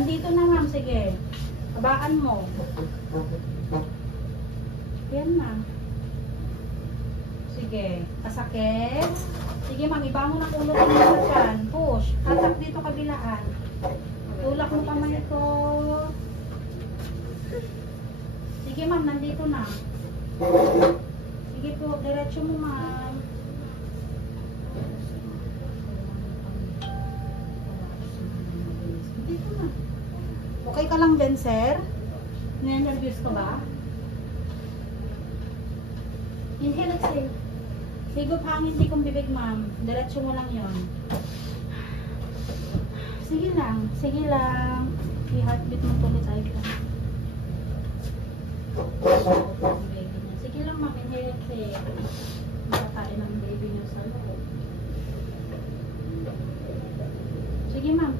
Nandito na ma'am, sige. Habaan mo. Yan na. Sige. Kasakit. Sige ma'am, iba mo ng ulo ko na dyan. Push. Hatak dito kabilaan. Tulak mo kamay ko. Sige ma'am, nandito na. Sige po, diretso mo ma'am. Dito na. Okay ka lang din, sir? Nervous ka ba? Inhale, exhale. Higop hangin, di kong bibig, ma'am. Diretso mo lang yon. Sige lang, sige lang. I-heartbeat mo tuloy tayo lang. Sige lang, ma'am. Inhale, exhale. Makakain ng baby niyo sa loob. Sige, ma'am.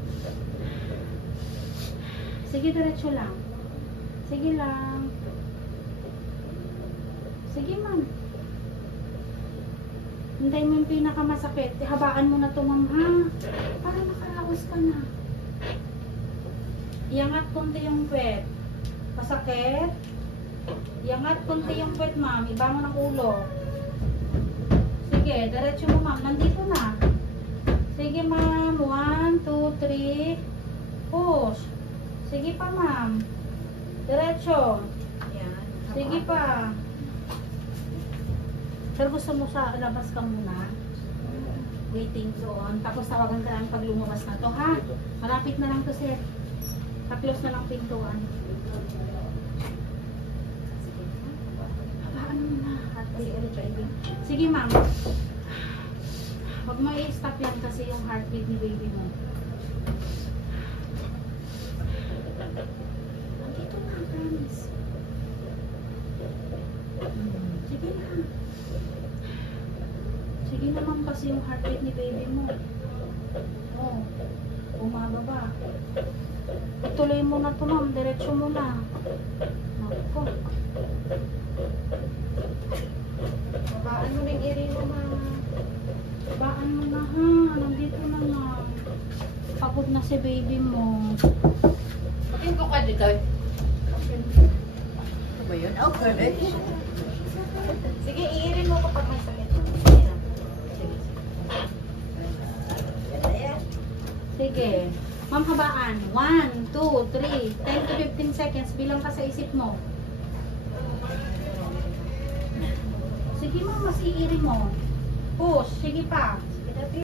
Sige, diretso lang. Sige lang. Sige, ma'am. Hintayin mo yung pinakamasakit. Habaan mo na ito, ma'am, ha? Para makaraos ka na. Iangat konti yung puwet. Masakit. Iangat konti yung puwet, ma'am. Iba mo ng ulo. Sige, diretso mo, ma'am. Nandito na. Sige, ma'am. 1, 2, 3. Push. Sige pa, ma'am. Diretso. Yan. Sige pa. Sir, gusto mo sa labas ka muna? Waiting doon. Tapos tawagan ka lang pag lumabas na to, ha? Malapit na lang to, sir. Pa-close na lang pintuan. Sige. Habaan mo na. Sige, ma'am. Huwag mo i-stop yan kasi yung heartbeat ni baby mo. Nandito na, promise. Sige na. Sige naman kasi yung heartbeat ni baby mo. Oh, bumababa. Ituloy mo na ito, ma'am. Diretso mo na. Naku. Babaan mo rin iri mo, ma'am. Babaan mo na, ha. Nandito na, ma'am. Pagod na si baby mo. Pakin ko ka dito. Ano ba yun? Okay. Sige, iirin mo kapag may sakit. Sige. Ma'am, habaan. 1, 2, 3, 10 to 15 seconds. Bilang ka sa isip mo. Sige, ma'am. Mas iiri mo. Push. Sige pa.